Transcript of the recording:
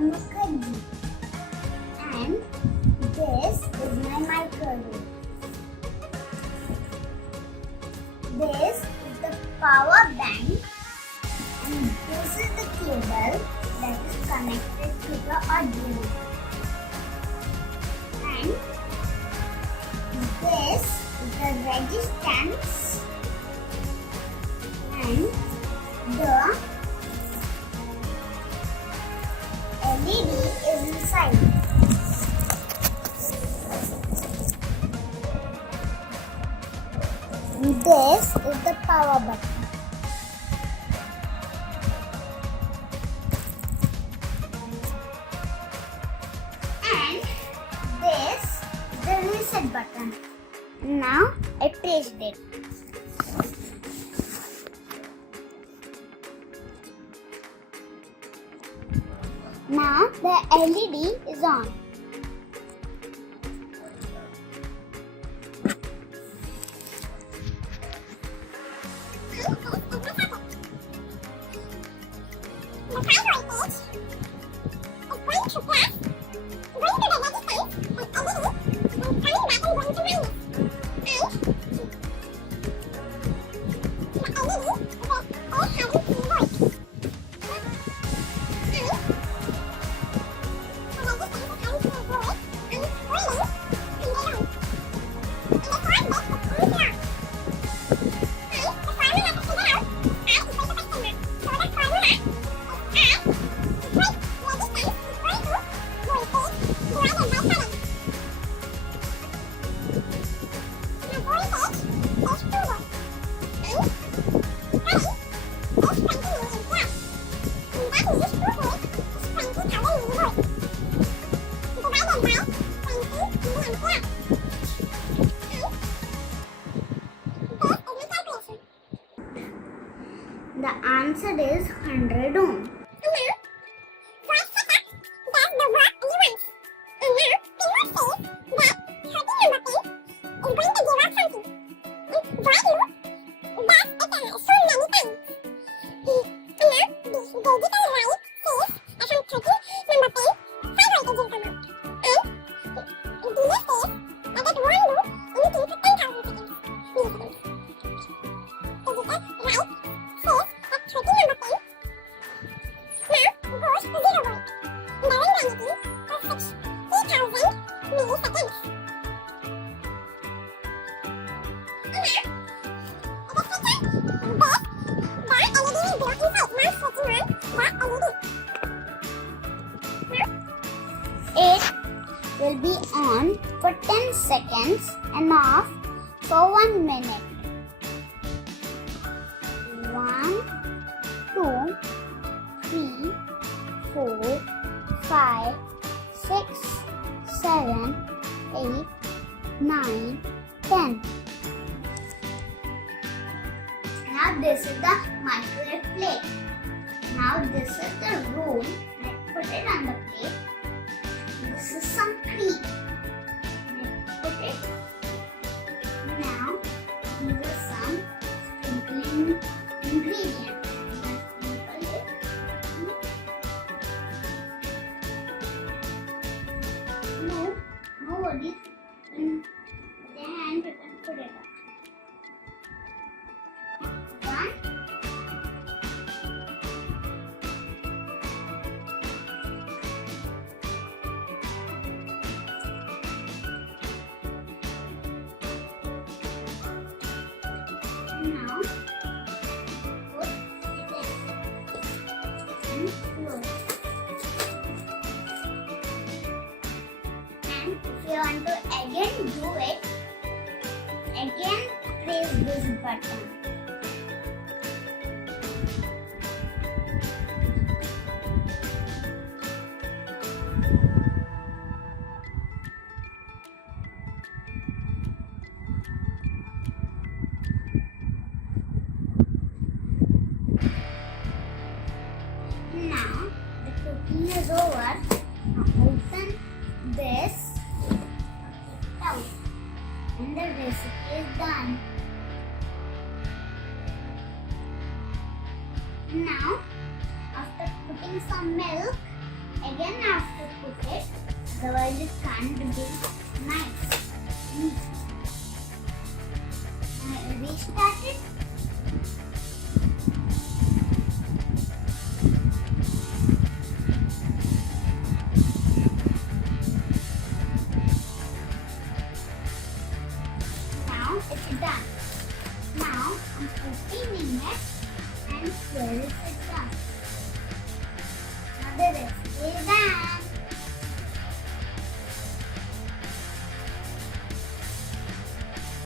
mukherjee. And this is my microwave. This is the power bank, and this is the cable that is connected to the Arduino. And this is the resistance, and the LED is inside. This is the power button. And this is the reset button. Now I pressed it. Now the LED is on. The answer is 100 ohm. It will be on for 10 seconds and off for 1 minute. 1, 2, 3, 4, 5, 6, 7, 8, 9, 10. Now this is the microwave plate. Now this is the room. Let's put it on the plate. This is some cream. Let's put it. Now these are some sprinkling ingredients. Let's sprinkle it. No, nobody. With the hand you can put it up. Now, put it in floor. And if you want to again do it, again press this button. Now the cooking is over. Now open this out, and the recipe is done. Now after putting some milk, Again I have to put it, otherwise it can't be nice. I restart it. Now it's done. Now I'm opening it and here is it done. Now the recipe is done.